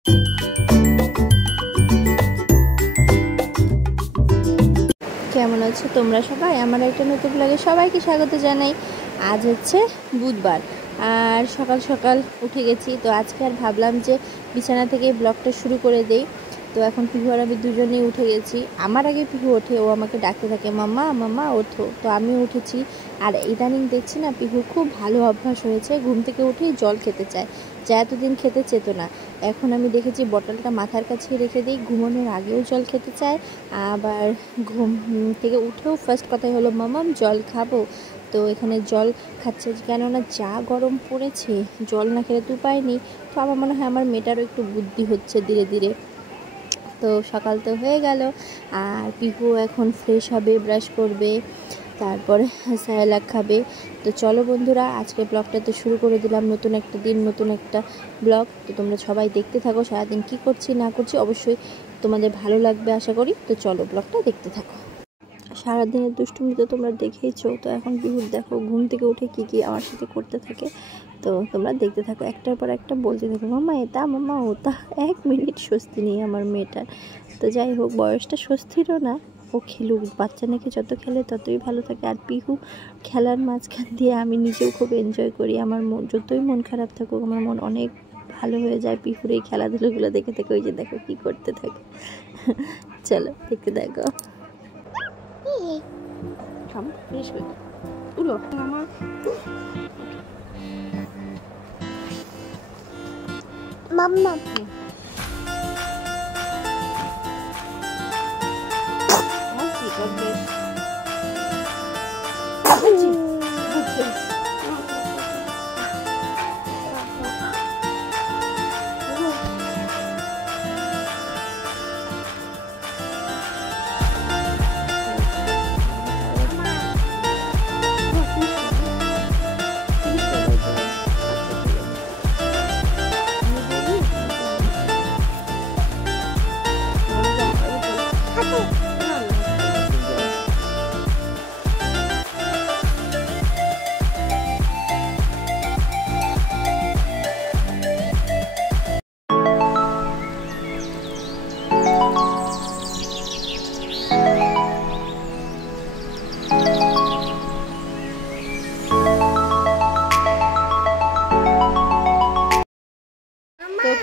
কেমন আছো তোমরা সবাই? আমার একটা নতুন ব্লগে সবাইকে স্বাগত জানাই। আজ হচ্ছে বুধবার আর সকাল সকাল উঠে গেছি। তো আজকে আর ভাবলাম যে বিছানা থেকে ব্লগটা শুরু করে দেই। তো এখন পিহু আর আমি দুজনেই উঠে গেছি। আমার আগে পিহু ওঠে, ও আমাকে ডাকতে থাকে মাম্মা মাম্মা ওঠো। তো আমিও উঠেছি। আর ইদানিং দেখছি না পিহুর খুব ভালো অভ্যাস হয়েছে, ঘুম থেকে উঠেই জল খেতে চায়, যা এতদিন খেতে চেত না। এখন আমি দেখেছি বটলটা মাথার কাছে রেখে দিই, ঘুমানোর আগেও জল খেতে চায়, আবার ঘুম থেকে উঠেও ফার্স্ট কথাই হলো মামাম জল খাবো। তো এখানে জল খাচ্ছে, কেননা যা গরম পড়েছে, জল না খেলে তো উপায় নেই। তো আমার মনে হয় আমার মেয়েটারও একটু বুদ্ধি হচ্ছে ধীরে ধীরে। তো সকাল তো হয়ে গেল, আর পিহু এখন ফ্রেশ হবে, ব্রাশ করবে, তারপরে স্যালাড খাবে। তো চলো বন্ধুরা, আজকে ব্লগটা তো শুরু করে দিলাম। নতুন একটা দিন, নতুন একটা ব্লগ। তো তোমরা সবাই দেখতে থাকো, সারাদিন কি করছি না করছি অবশ্যই তোমাদের ভালো লাগবে আশা করি। তো চলো ব্লগটা দেখতে থাকো। সারাদিনের দুষ্টুমি তো তোমরা দেখেইছো। তো এখন পিহুর দেখো ঘুম থেকে উঠে কী কী আমার সাথে করতে থাকে। তো তোমরা দেখতে থাকো, একটার পর একটা বলতে থাকো মাম্মা এটা মাম্মা ওটা। 1 মিনিট স্বস্তি নেই আমার মেয়েটার। তো যাই হোক, বয়সটা স্বস্তিরও না, ও খেলুক। বাচ্চা নাকি যত খেলে ততই ভালো থাকে। আর পিহু খেলার মাঝখান দিয়ে আমি নিজেও খুব এনজয় করি। আমার মন যতই মন খারাপ থাকুক, আমার মন অনেক ভালো হয়ে যায় পিহুর এই খেলাধুলোগুলো দেখে থেকে। ওই যে দেখো কী করতে থাকে। চলো দেখতে দেখো। উলো আমার মাম্মা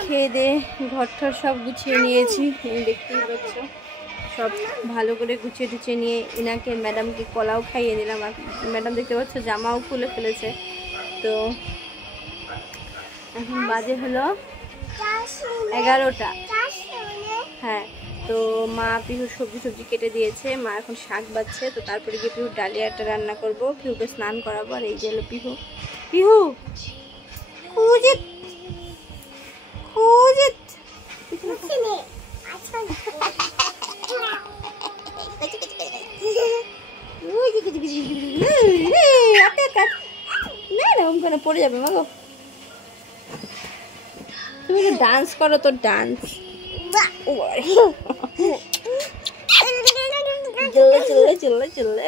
খেয়ে দিয়ে ঘর ঠর সব গুছিয়ে নিয়েছি, দেখতেই পাচ্ছ। সব ভালো করে গুছিয়ে টুছিয়ে নিয়ে ইনাকে ম্যাডামকে কলাও খাইয়ে দিলাম। আর ম্যাডাম দেখতে পাচ্ছ জামাও খুলে ফেলেছে। তো এখন বাজে হলো 11টা। হ্যাঁ, তো মা পিহুর সবজি কেটে দিয়েছে, মা এখন শাক বাচ্ছে। তো তারপরে গিয়ে পিহুর ডালিয়াটা রান্না করবো, পিহুকে স্নান করাবো। আর এই যে হলো পিহু। পিহু খুঁজিত খুঁজিত না পড়ে যাবে মাগো। তুমি একটু ডান্স করো তো, ডান্স। চিল্লে চিল্লে চিল্লে চিল্লে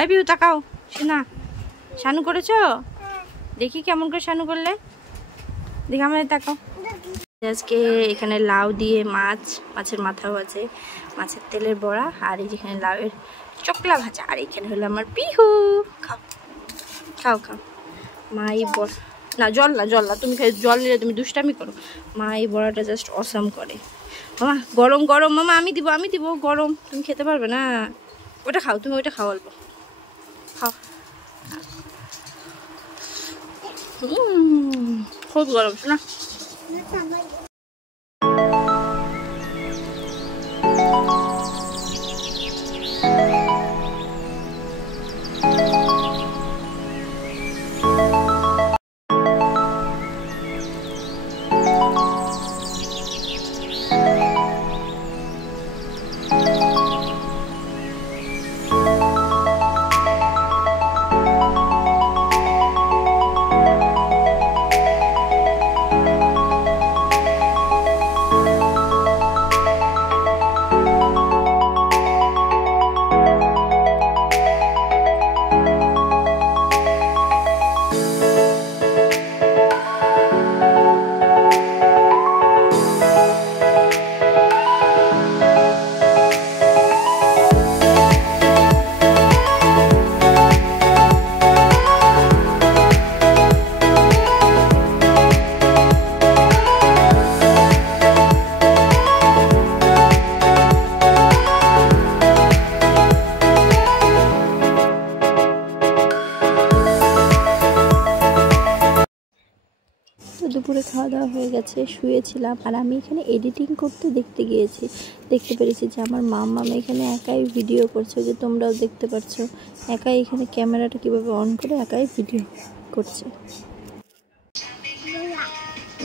এই পিউ তাকাও, শোনা শানু করেছো? দেখি কেমন করে শানু করলে, দেখি আমাদের তাকাও। আজকে এখানে লাউ দিয়ে মাছের মাথাও আছে, মাছের তেলের বড়া, আর এই যেখানে লাউয়ের চকলা ভাজা। আর এখানে হলো আমার পিহু। খাও খাও খাও। মা এই না জল না, জল না, তুমি জল নিলে তুমি দুষ্টামি করো। মা এই বড়াটা জাস্ট অসাম করে। মামা গরম গরম, মামা আমি দিব গরম, তুমি খেতে পারবে না? ওটা খাও, তুমি ওইটা খাও, অল্প খাও। খুব গরম না? তো দুপুরে খাওয়া দাওয়া হয়ে গেছে, শুয়েছিলাম। আর আমি এখানে এডিটিং করতে দেখতে পেরেছি যে আমার মাম্মা এখানে একাই ভিডিও করছে, যে তোমরাও দেখতে পাচ্ছ একাই এখানে ক্যামেরাটা কিভাবে অন করে একাই ভিডিও করছে।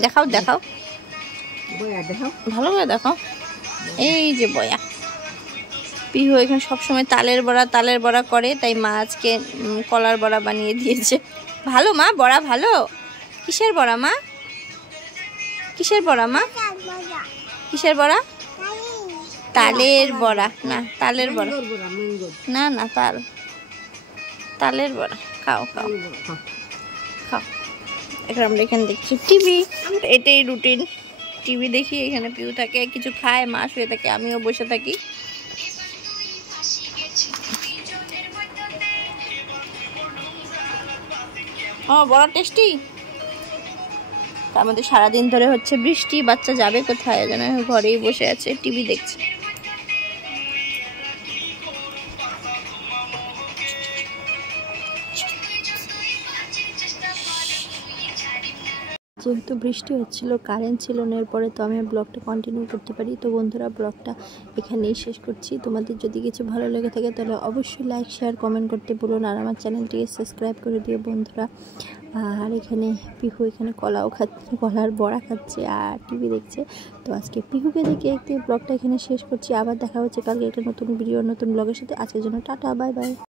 দেখাও দেখাও ভালো করে দেখাও। এই যে বয়া পিহু এখানে সবসময় তালের বড়া করে, তাই মা আজকে কলার বড়া বানিয়ে দিয়েছে। ভালো মা, বড়া ভালো। কিসের বড়া মা? কিসের বড়া মা? কিসের বড়া? তালের বড়া না, তালের বড়া না, না তালের বড়া। খাও খাও খাও। এখন আমরা এখানে দেখছি টিভি, এটাই রুটিন। টিভি দেখি, এখানে পিউ থাকে, কিছু খায়, মা শুয়ে থাকে, আমিও বসে থাকি। ও বড় টেস্টি। তার মধ্যে সারাদিন ধরে হচ্ছে বৃষ্টি, বাচ্চা যাবে কোথায় যেন, ঘরেই বসে আছে, টিভি দেখছে। যেহেতু বৃষ্টি হচ্ছিল, কারেন্ট ছিল না, এরপরে তো আমি ব্লগটা কন্টিনিউ করতে পারি। তো বন্ধুরা, ব্লগটা এখানেই শেষ করছি। তোমাদের যদি কিছু ভালো লেগে থাকে তাহলে অবশ্যই লাইক, শেয়ার, কমেন্ট করতে বলো না। আর আমার চ্যানেলটিকে সাবস্ক্রাইব করে দিও বন্ধুরা। আর এখানে পিহু এখানে কলার বড়া খাচ্ছে আর টিভি দেখছে। তো আজকে পিহুকে দেখে ব্লগটা এখানে শেষ করছি। আবার দেখা হচ্ছে কালকে একটা নতুন ভিডিও, নতুন ব্লগের সাথে। আজকের জন্য টাটা, বাই বাই।